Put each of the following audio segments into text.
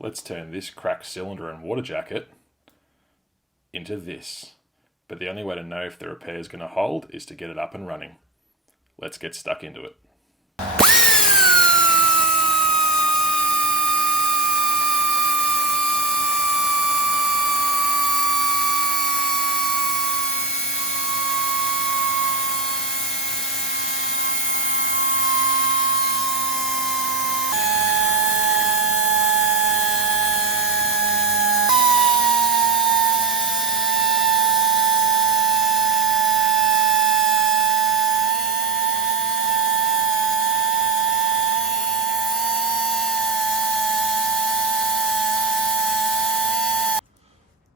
Let's turn this cracked cylinder and water jacket into this. But the only way to know if the repair is going to hold is to get it up and running. Let's get stuck into it.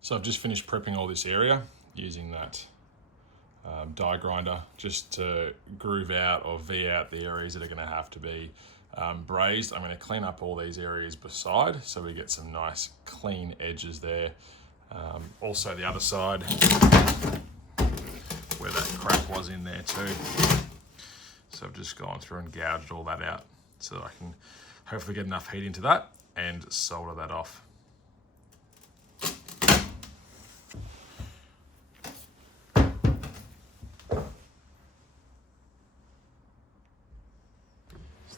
So I've just finished prepping all this area using that die grinder just to groove out or V out the areas that are going to have to be brazed. I'm going to clean up all these areas beside so we get some nice clean edges there. Also the other side where that crack was in there too. So I've just gone through and gouged all that out so that I can hopefully get enough heat into that and solder that off.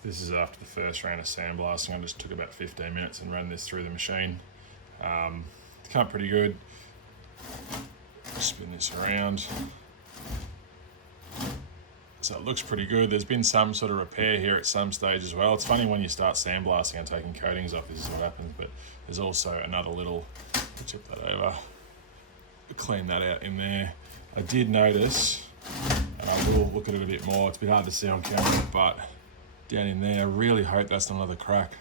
This is after the first round of sandblasting. I just took about 15 minutes and ran this through the machine. It's come pretty good. Spin this around. So it looks pretty good. There's been some sort of repair here at some stage as well. It's funny when you start sandblasting and taking coatings off, this is what happens, but there's also another little, tip that over, clean that out in there. I did notice, and I will look at it a bit more, it's a bit hard to see on camera, but down in there, I really hope that's not another crack.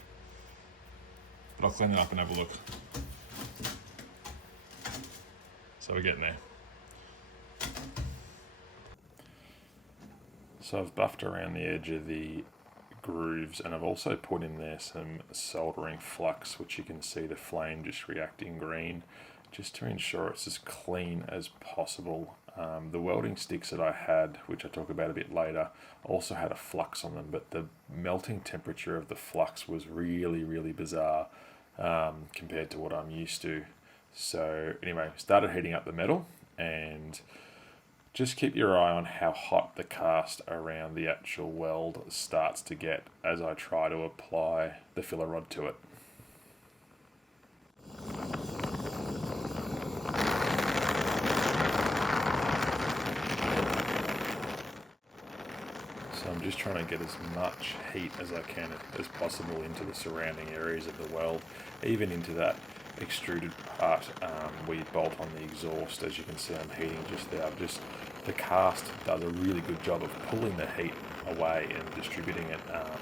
But I'll clean it up and have a look. So we're getting there. So I've buffed around the edge of the grooves, and I've also put in there some soldering flux, which you can see the flame just reacting green, just to ensure it's as clean as possible. The welding sticks that I had, which I'll talk about a bit later, also had a flux on them, but the melting temperature of the flux was really, really bizarre compared to what I'm used to. So anyway, started heating up the metal, and just keep your eye on how hot the cast around the actual weld starts to get as I try to apply the filler rod to it. So I'm just trying to get as much heat as I can as possible into the surrounding areas of the weld, even into that extruded part where you bolt on the exhaust. As you can see, I'm heating just there. The cast does a really good job of pulling the heat away and distributing it,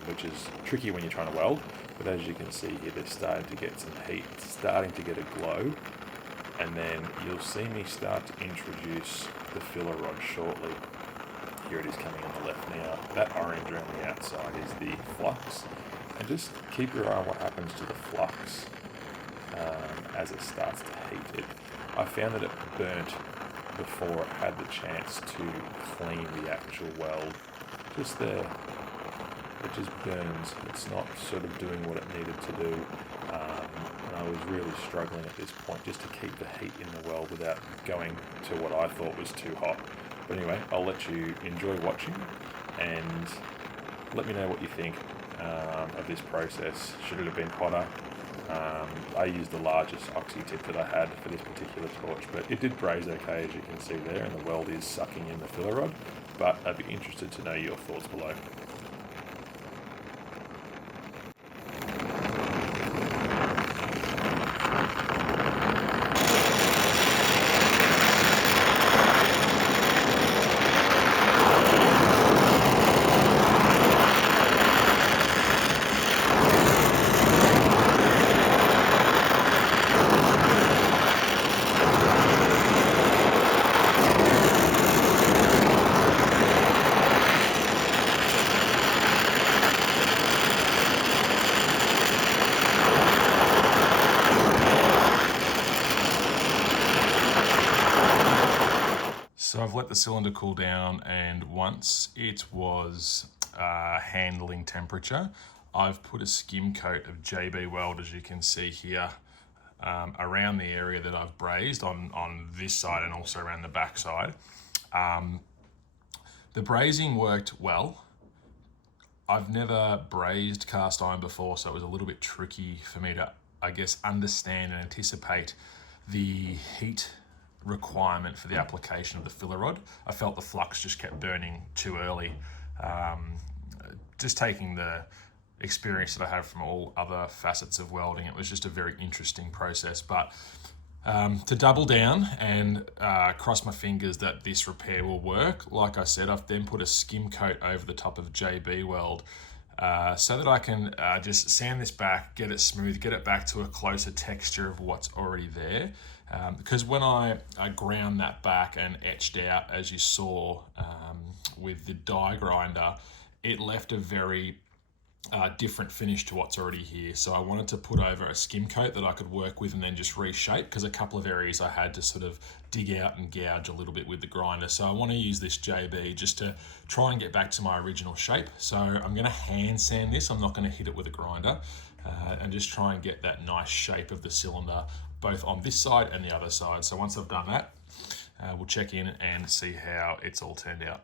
which is tricky when you're trying to weld. But as you can see here, they're starting to get some heat, starting to get a glow. And then you'll see me start to introduce the filler rod shortly. Here it is coming on the left now. That orange around the outside is the flux. And just keep your eye on what happens to the flux as it starts to heat. I found that it burnt before it had the chance to clean the actual weld. Just there, it just burns. It's not sort of doing what it needed to do. And I was really struggling at this point just to keep the heat in the weld without going to what I thought was too hot. But anyway, I'll let you enjoy watching and let me know what you think of this process. Should it have been hotter? I used the largest oxy tip that I had for this particular torch, but it did braze okay, as you can see there, and the weld is sucking in the filler rod. But I'd be interested to know your thoughts below. So I've let the cylinder cool down, and once it was handling temperature, I've put a skim coat of JB Weld, as you can see here, around the area that I've brazed on this side and also around the back side. The brazing worked well. I've never brazed cast iron before, so it was a little bit tricky for me to, I guess, understand and anticipate the heat requirement for the application of the filler rod. I felt the flux just kept burning too early. Just taking the experience that I have from all other facets of welding, it was just a very interesting process. But to double down and cross my fingers that this repair will work, like I said, I've then put a skim coat over the top of JB Weld so that I can just sand this back, get it smooth, get it back to a closer texture of what's already there. Because when I ground that back and etched out, as you saw with the die grinder, it left a very different finish to what's already here. So I wanted to put over a skim coat that I could work with and then just reshape, because a couple of areas I had to sort of dig out and gouge a little bit with the grinder. So I want to use this JB just to try and get back to my original shape. So I'm going to hand sand this. I'm not going to hit it with a grinder, and just try and get that nice shape of the cylinder both on this side and the other side. So once I've done that, we'll check in and see how it's all turned out.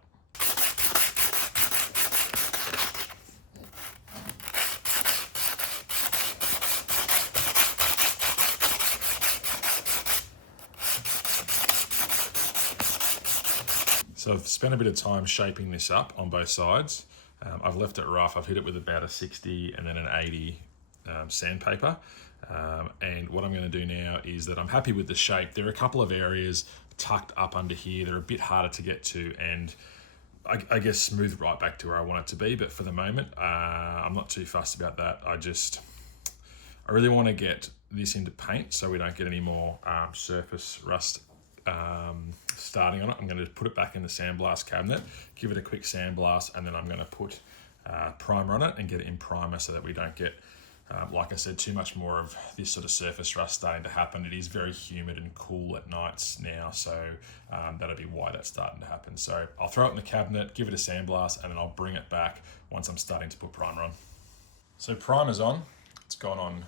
So I've spent a bit of time shaping this up on both sides. I've left it rough. I've hit it with about a 60 and then an 80 sandpaper. And what I'm going to do now is that I'm happy with the shape. There are a couple of areas tucked up under here. They're a bit harder to get to, and I guess smooth right back to where I want it to be. But for the moment, I'm not too fussed about that. I really want to get this into paint so we don't get any more surface rust starting on it. I'm going to put it back in the sandblast cabinet, give it a quick sandblast, and then I'm going to put primer on it and get it in primer so that we don't get, like I said, too much more of this sort of surface rust starting to happen. It is very humid and cool at nights now, so that'll be why that's starting to happen. So I'll throw it in the cabinet, give it a sandblast, and then I'll bring it back once I'm starting to put primer on. So primer's on. It's gone on